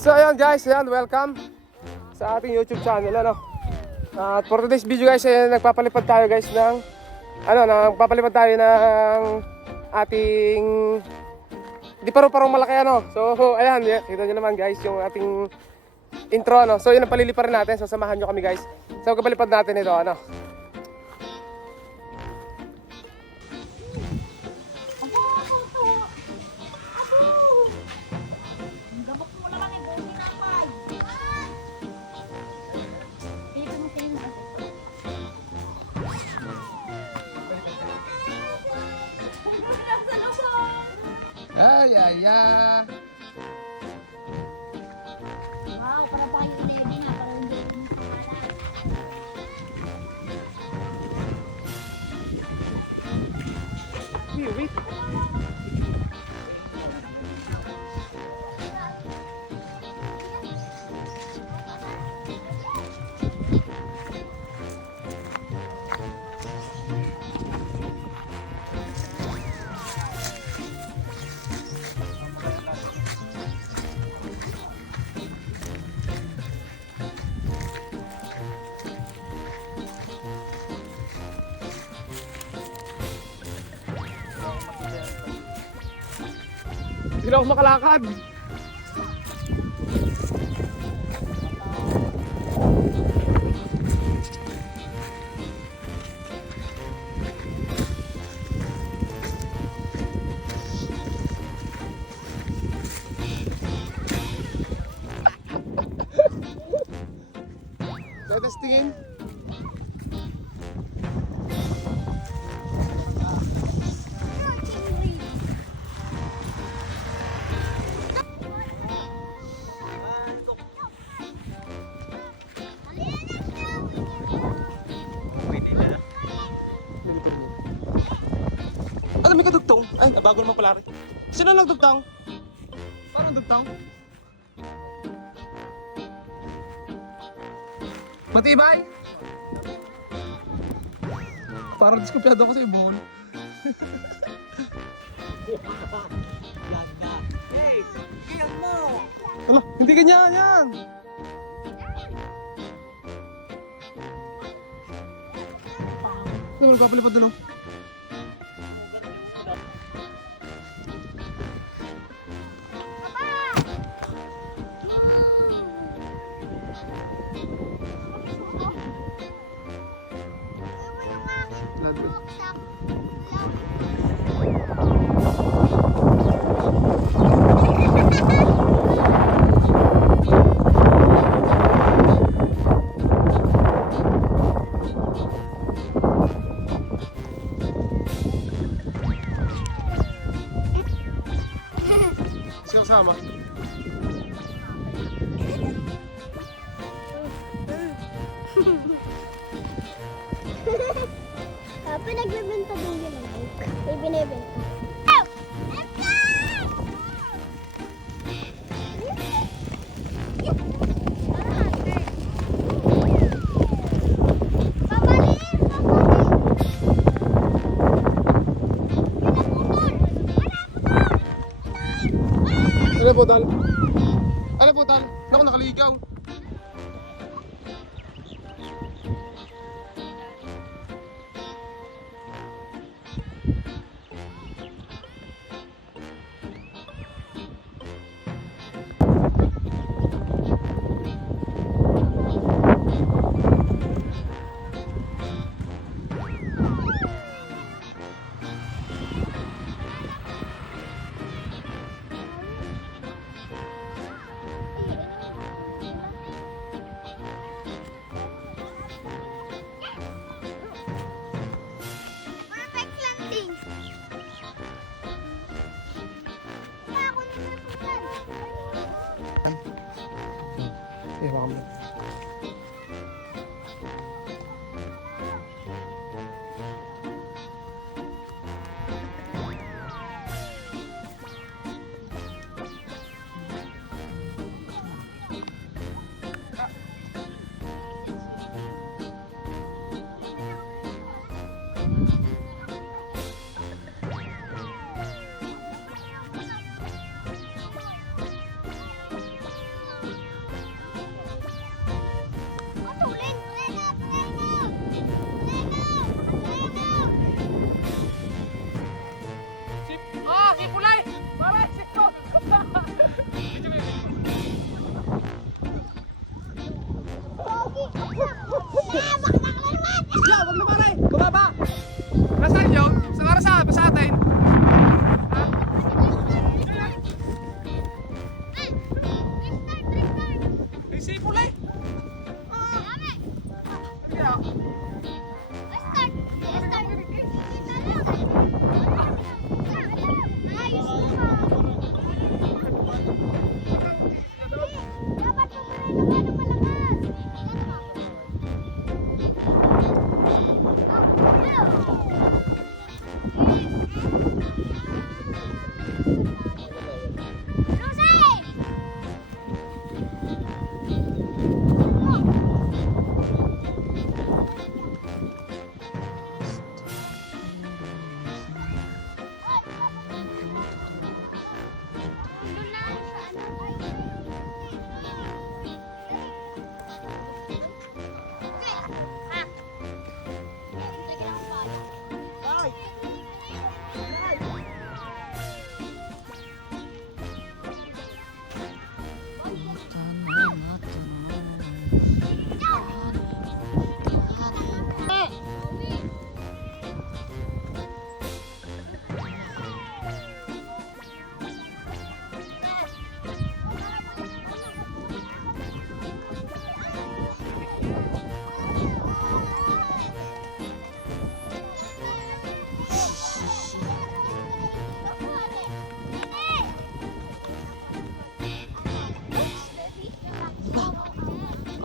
So ayan guys, ayan, welcome sa ating YouTube channel, ano. At for today's video guys, nagpapalipad tayo guys ng nagpapalipad tayo ng ating di paru-parong malaki, ano. So ayan, kita nyo naman guys yung ating intro, ano. So yun ang palilipa rin natin, so samahan nyo kami guys. So kapalipad natin ito, ano. Ay, ay, ay. Wow, para pa kayo ready na, para hindi Wait. Hindi na ako makalakad. Let us tingin. Ano, may kadugtong? Ay, bago naman pala rin. Sino nagdugtong? Parang dugtong? Matibay? Parang diskupyado ko sa ibon. Hey, kiyan mo! Ala, hindi ganyan yan! Ano, magpapalipad doon, oh. Siya kasama. Pinagbibenta din yun. May binibenta. Ano po, Dal? Ano po, Dal? Naku, nakaligaw. Perfect landing. Ewan mo.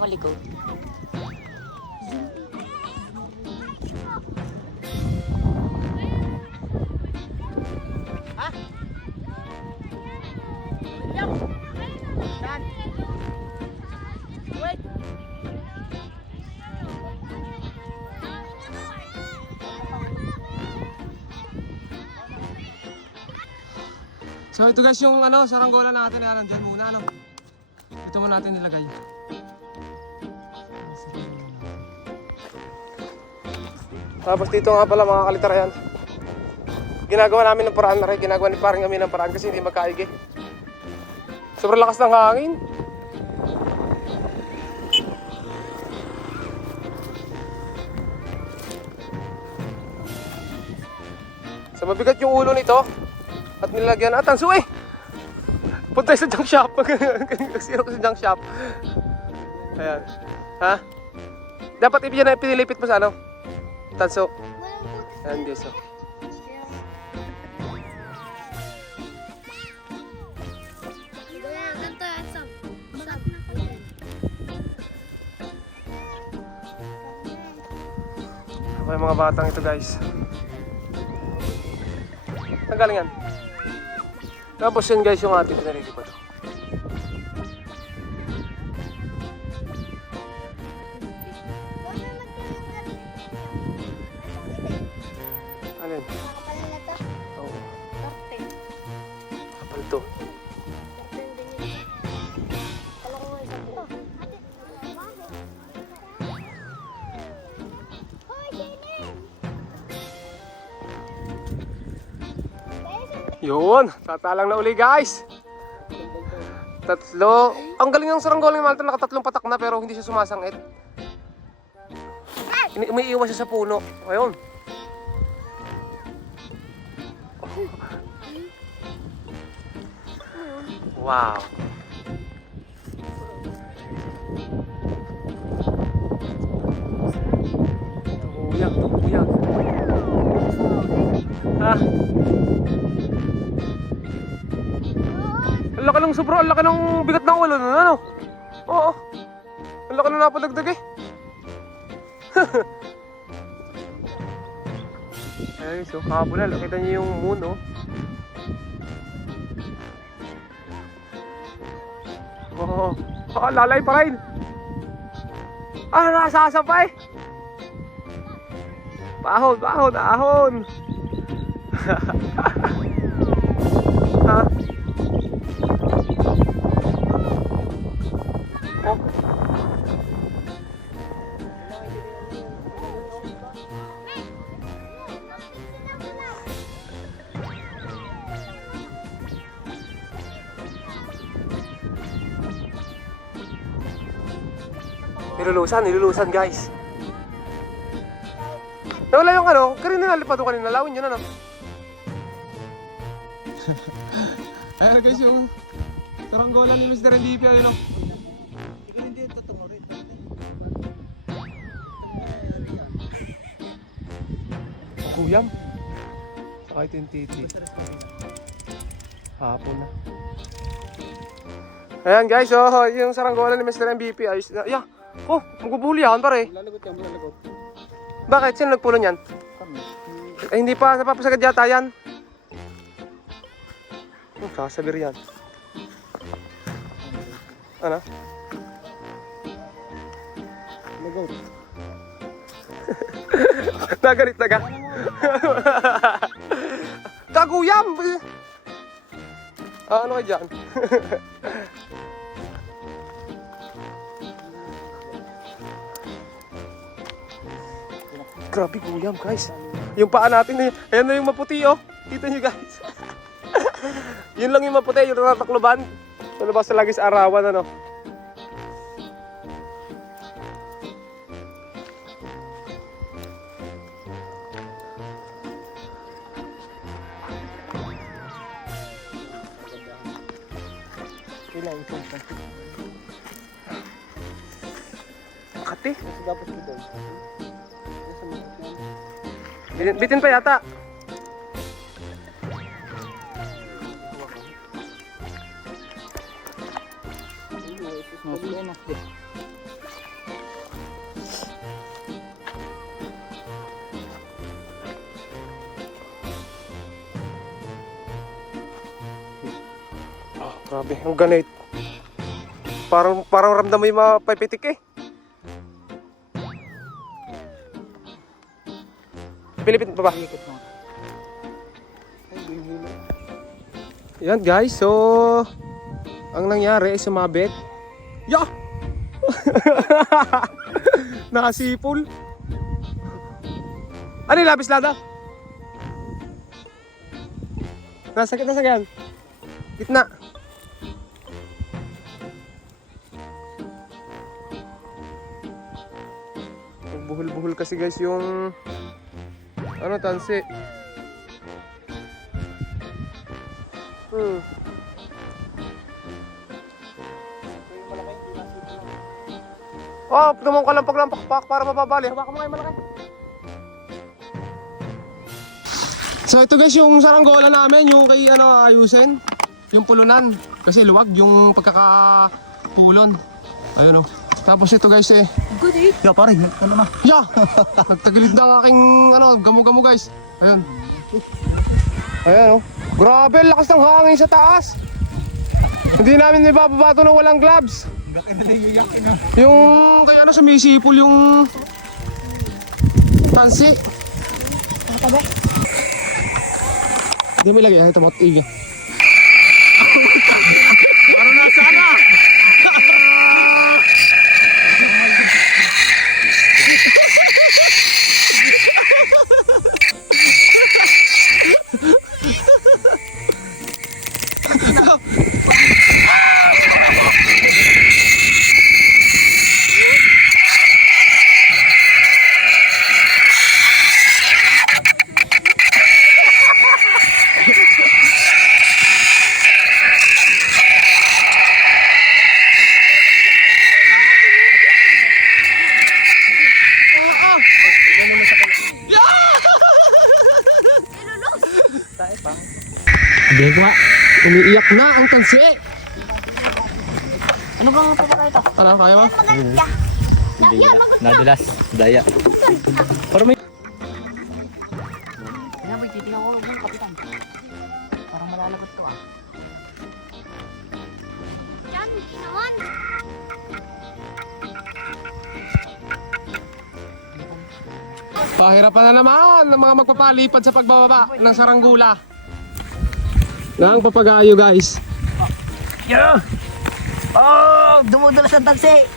Maligo. So ito guys yung saranggola natin na nandyan muna Dito mo natin nilagay. Tapos dito nga pala mga kalitarayan. Ginagawa namin ng paraan na rin. Ginagawa ni parang kami ng paraan kasi hindi magkaigi. Sobrang lakas ng hangin. So mabigat yung ulo nito. At nilagyan at ang suwi! Punta sa junk shop. Sino ko sa junk shop. Ayan. Ha? Dapat pinilipit mo sa tanso. Ayan guys. Oh. Ako yung mga batang ito guys. Ang galing yan. Tapos yun guys yung ating pinalilipad. Alin? Oo. Kapal to. Yun, tatalang na uli guys. Tatlo. Ang galing ng saranggola ni Malta, nakatatlong patak na pero hindi siya sumasangit. Umiiwas siya sa puno. Ayun. Wow. Tuyang. Ha? Ang laki ng sobra, ang laki ng bigat ng ulo nun, ano? Oo. Ang laki na napadagdag eh. Ay, so kabulal. Kita niyo yung moon, oh. Oo. Oh, lalay pa rin. Ah, nasasapay. Ahon. Ha? Oh. Nilulusan guys. Nawala yung kanina nalipad ko kanina, lawin yun Ayan guys yung saranggola ni Mr. MVP ayun Ikaw hindi yung tatungo rin. Kuyam. Saka ito yung titi. Hapon na. Ayan guys, yung saranggola ni Mr. MVP ayos na. Yeah. Oh, magbubulihan pare. Lalagot yan, lalagot. Bakit? Sino nagpulo niyan? Kami. eh. Ay, hindi pa. Napapasagad yata yan. Sasabir yan. Ano? Lagot. Nagalit na ka. Kaguyam! Ano kayo dyan? Grabe guyam guys. Yung paa natin, ayan na yung maputi oh. Kita nyo guys. Yun lang yung maputi, yung natatakloban. Sa labas sa lagis arawan ano. Kailangan itong plastic. Makati. Kasi dapat ito. Nasa mga Bitin pa yata. Grabe, ang ganit. Parang ramdam mo yung mga papitik eh. Pilipit pa ba? Yan guys, so ang nangyari ay sumabit. Ya! Nakasipol. Ano yung labis lada? Nasakit na sakyan. Gitna. Buhol-buhol kasi guys yung ano tansi. Oh, tumong ka lang paglampak para mababali. Hawakan mo kayo malaki. So ito guys yung saranggola namin, yung kay ano ayusin, yung pulunan kasi luwag yung pagkakapulon. Ayun oh. Tapos ito guys eh. Good eh. Yeah, pare, ano na? Yeah! Nagtagilid na ang aking ano, gamo-gamo guys. Ayun. Ayan oh. Grabe, lakas ng hangin sa taas. Hindi namin ibababa ito ng walang gloves. Yung kaya ano sumisipol yung tansi. Hindi mo ilagay, ito matig. Parang nasa ano? Hindi ko umiiyak na ang tansi. Ano bang papakita? Ano, kaya mo? Magalit ka. Nadulas. Daya. Pero may... Sinabi, titignan ko ng kapitan. Parang malalagot to ah. Yan, naman. Pahirapan na naman ng mga magpapalipad sa pagbababa ng saranggula. Ng papagayo guys. Yeah! Oh! Dumudulas ang tansi!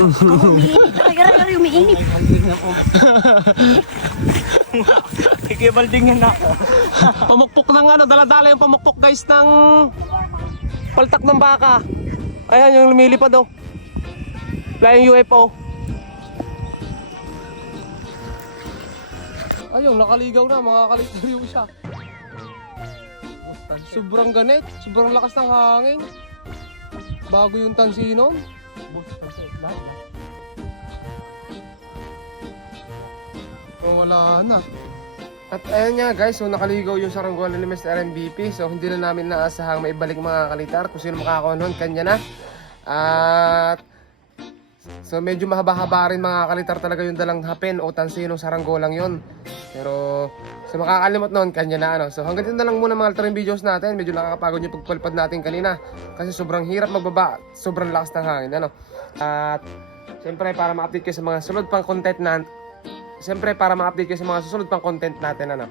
Umiinit talaga rin, umiinit. Kikibalding yan na. Pamukpok ng ano, dala-dala yung pamukpok guys ng paltak ng baka. Ayan yung lumilipad oh. Flying UFO. Ayun, nakaligaw na, mga kalitariw siya. Sobrang ganit, sobrang lakas ng hangin. Bago yung tansi nun. Oh, wala na. At ayun nga guys, so nakaligaw yung saranggola ni Mr. MVP. So hindi na namin naasahang maibalik mga kalitar. Kung sino makakuha nun, kanya na. At So medyo mahaba-haba rin mga kalitar talaga yung dalang hapin o tansinong saranggolang yon. Pero sa makakalimot noon, kanya na ano. So hanggang dito na lang muna mga altarin videos natin. Medyo nakakapagod yung pagpalipad natin kanina. Kasi sobrang hirap magbaba, sobrang lakas ng hangin. Ano? At siyempre para ma-update kayo sa mga susunod pang content natin. Ano?